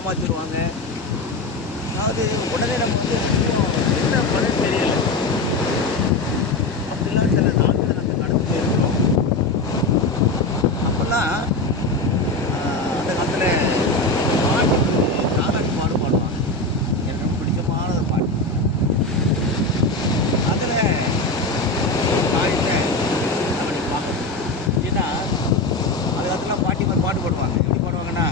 ஏமாற்றிடுவாங்க. அதாவது உடனே நம்ம என்ன பலன் தெரியலை, அப்படிலாம் சில நாட்களை நம்ம கடந்து போயிருக்கிறோம். அப்போல்லாம் அந்த காலத்தில் பாட்டு தாலாட்டு பாடுவாங்க. எனக்கு ரொம்ப பிடிச்சமான பாட்டு. அதில் காலையில் அப்படி பார்க்கணும். ஏன்னா அந்த காலத்துலாம் பாட்டிமார் பாட்டு பாடுவாங்க. எப்படி பாடுவாங்கன்னா,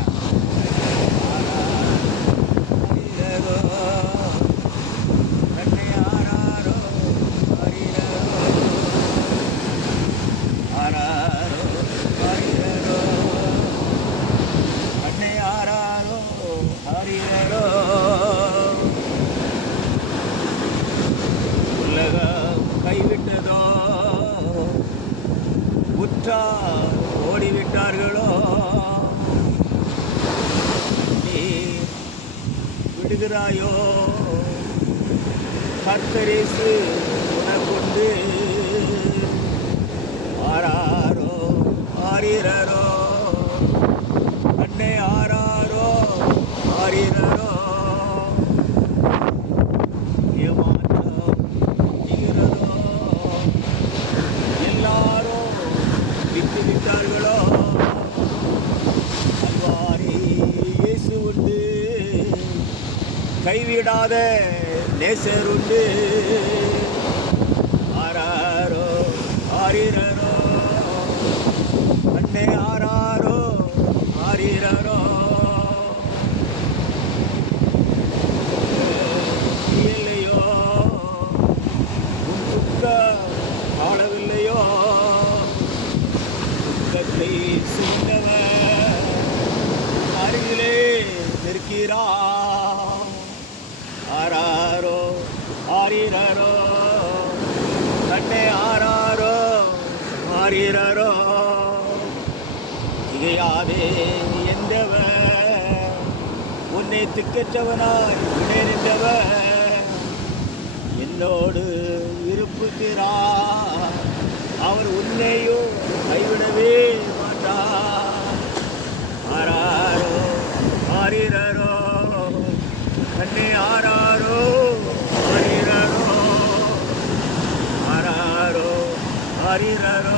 உலகம் கைவிட்டதோ, உற்றார் ஓடிவிட்டார்களோ, நீ விடுகிறாயோ, கர்த்தரேசு உனக்குண்டு. ஆராரோ ஆரிரரோ, அன்னை ஆராரோ ஆரிரரோ, ஏமாற்றம் செய்கிறதோ, எல்லாரும் விட்டு விட்டார்களோ, அவ்வாறே இயேசு உண்டு, கைவிடாத நேசர் உண்டு. ஆராரோ ஆரிரரோ, அன்னை ஆராரோ ஆரிரரோ, இல்லையோ உன் துக்கம் ஆளவில்லையோ, துக்கத்தை சுமந்தவன் அருகிலே நிற்கிறான். ஆராரோ ஆரிரரோ, அன்னை ஆராரோ ஆரிரரோ, திகையாதே எந்தவன் உன்னை திக்கற்றவனாய் உடனே நின்றவன் என்னோடு இருப்புகிறார். அவர் உன்னையோ கைவிடவே மாட்டார். ஆராரோ ஆரிரரோ, அன்னை ஆராரோ ஆரிரரோ, ஆராரோ ஆரிரரோ.